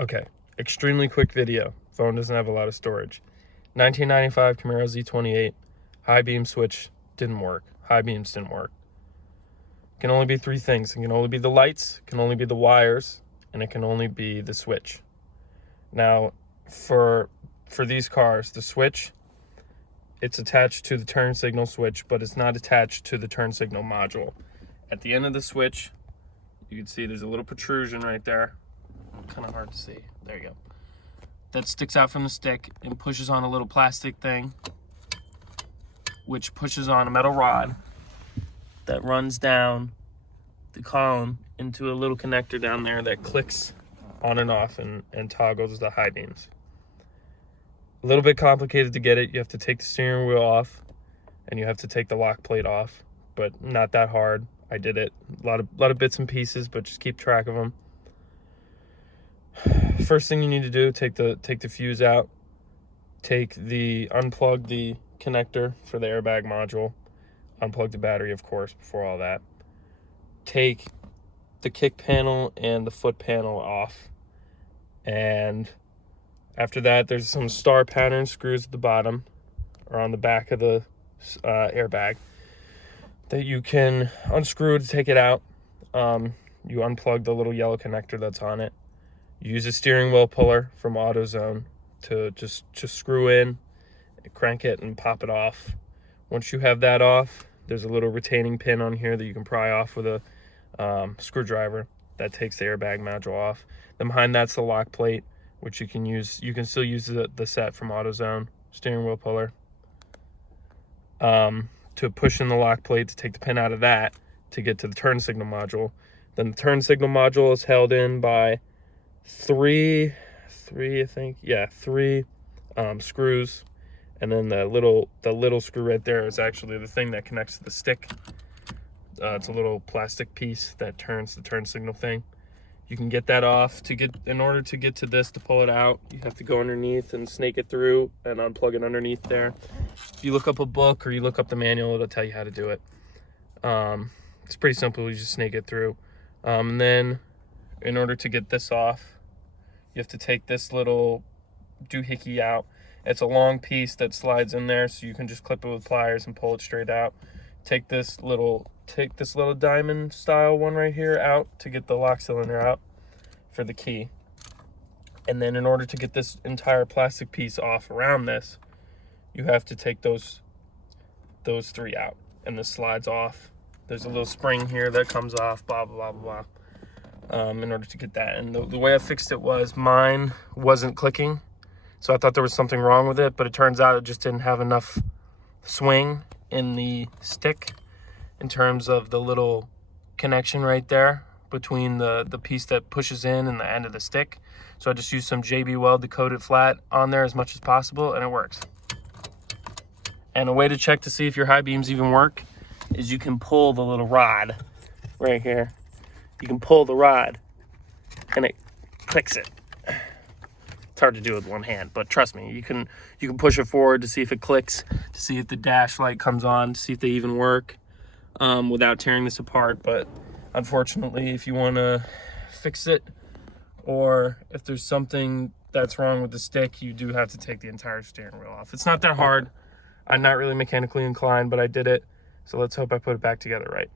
Okay, extremely quick video. Phone doesn't have a lot of storage. 1995 Camaro Z28, high beam switch didn't work. High beams didn't work. It can only be three things. It can only be the lights, it can only be the wires, and it can only be the switch. Now, for these cars, the switch, it's attached to the turn signal switch, but it's not attached to the turn signal module. At the end of the switch, you can see there's a little protrusion right there. Kind of hard to see. There you go. That sticks out from the stick and pushes on a little plastic thing, which pushes on a metal rod that runs down the column into a little connector down there that clicks on and off and toggles the high beams. A little bit complicated to get it. You have to take the steering wheel off and you have to take the lock plate off, but not that hard. I did it. A lot of bits and pieces, but just keep track of them. First thing you need to do, take the fuse out, unplug the connector for the airbag module, unplug the battery, of course, before all that. Take the kick panel and the foot panel off, and after that, there's some star pattern screws at the bottom or on the back of the airbag that you can unscrew to take it out. You unplug the little yellow connector that's on it. You use a steering wheel puller from AutoZone to just screw in, crank it, and pop it off. Once you have that off, there's a little retaining pin on here that you can pry off with a screwdriver that takes the airbag module off. Then behind that's the lock plate, which you can use. You can still use the set from AutoZone, steering wheel puller, to push in the lock plate to take the pin out of that to get to the turn signal module. Then the turn signal module is held in by three screws, and then the little screw right there is actually the thing that connects to the stick. It's a little plastic piece that turns the turn signal thing. You can get that off. In order to get to this, to pull it out, you have to go underneath and snake it through and unplug it underneath there. If you look up a book or you look up the manual, it'll tell you how to do it. It's pretty simple. You just snake it through. And then in order to get this off, you have to take this little doohickey out. It's a long piece that slides in there, so you can just clip it with pliers and pull it straight out. Take this little diamond style one right here out to get the lock cylinder out for the key. And then in order to get this entire plastic piece off around this, you have to take those three out, and this slides off. There's a little spring here that comes off, blah blah blah blah. In order to get that, and the way I fixed it was mine wasn't clicking, so I thought there was something wrong with it, but it turns out it just didn't have enough swing in the stick in terms of the little connection right there between the piece that pushes in and the end of the stick. So I just used some JB Weld to coat it flat on there as much as possible, and it works. And a way to check to see if your high beams even work is you can pull the little rod right here. You can pull the rod and it clicks it. It's hard to do with one hand, but trust me, you can push it forward to see if it clicks, to see if the dash light comes on, to see if they even work, without tearing this apart. But unfortunately, if you want to fix it, or if there's something that's wrong with the stick, you do have to take the entire steering wheel off. It's not that hard. I'm not really mechanically inclined, but I did it. So let's hope I put it back together right.